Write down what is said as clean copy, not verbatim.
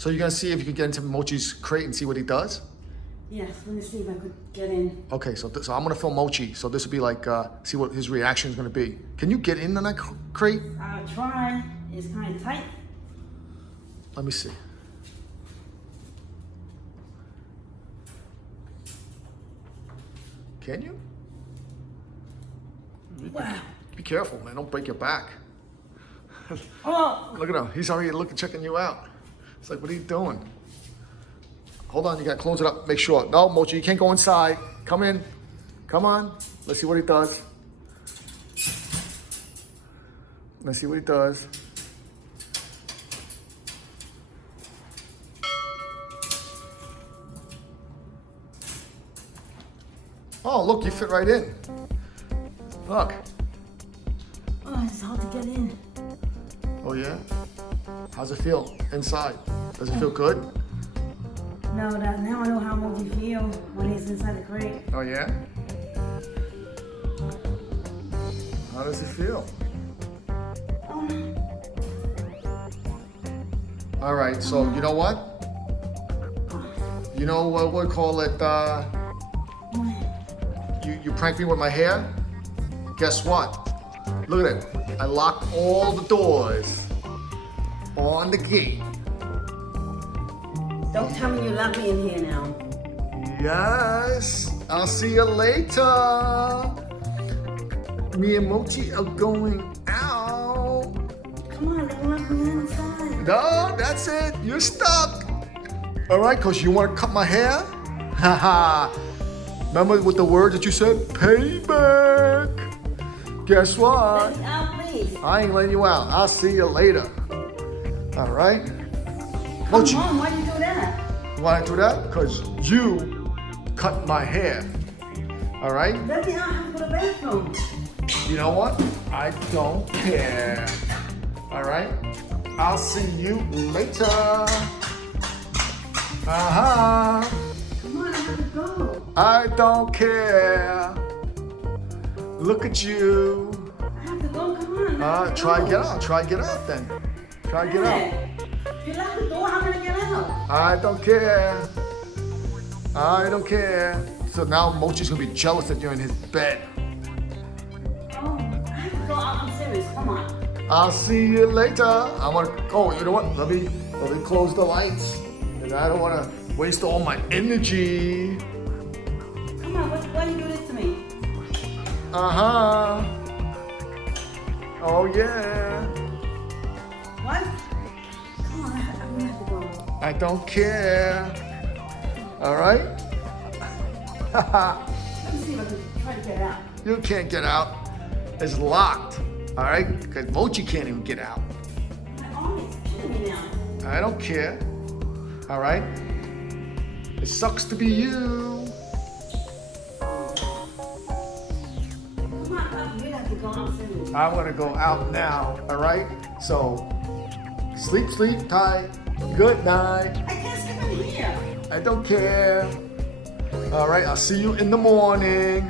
So you're gonna see if you can get into Mochi's crate and see what he does? Yes, let me see if I could get in. Okay, so I'm gonna film Mochi. So this will be like, see what his reaction is gonna be. Can you get in that crate? I'll try. It's kind of tight. Let me see. Can you? Wow. Be careful, man. Don't break your back. Oh, Look at him. He's already checking you out. It's like, what are you doing? Hold on, you gotta close it up. Make sure. No, Mochi, you can't go inside. Come in. Come on. Let's see what he does. Let's see what he does. Oh, look, you fit right in. Look. oh, it's hard to get in. Oh, yeah? How's it feel inside? Does it feel good? No, now I know how Mochi feels when he's inside the crate. Oh, yeah? How does it feel? Oh, no. All right, so you know what? You know what we call it? You pranked me with my hair? Guess what? Look at it. I locked all the doors on the gate. Don't tell me you locked me in here now. Yes. I'll see you later. Me and Mochi are going out. Come on, don't lock me inside. No, that's it. You're stuck. All right, because you want to cut my hair? Haha. Remember with the words that you said? Payback. Guess what? Let me out, please. I ain't letting you out. I'll see you later. All right? Mochi, Mom, why'd you do that? you want to do that? Because you cut my hair. All right? Let me out, I have to go to the bathroom. You know what? I don't care. All right? I'll see you later. Uh-huh. Come on, I have to go. I don't care. Look at you. I have to go, come on. Try and get out. Try and get out then. Try and get out. Hey, if you lock the door, how am I gonna get out? I don't care. I don't care. So now Mochi's gonna be jealous that you're in his bed. Oh, I have to go out. I'm serious. Come on. I'll see you later. I want to. Oh, you know what? Let me close the lights. And I don't want to waste all my energy. Come on. Why you do this to me? Uh-huh. Oh yeah. What? Come on. I have to go. I don't care. All right. Let me see if I can try to get out. You can't get out. It's locked. All right? Because Mochi can't even get out. My arm is killing me now. I don't care. All right? It sucks to be you. Come on, I really have to go. I'm serious. I'm going to go out now. All right? So, sleep tight. Good night. I can't sleep in here. I don't care. All right? I'll see you in the morning.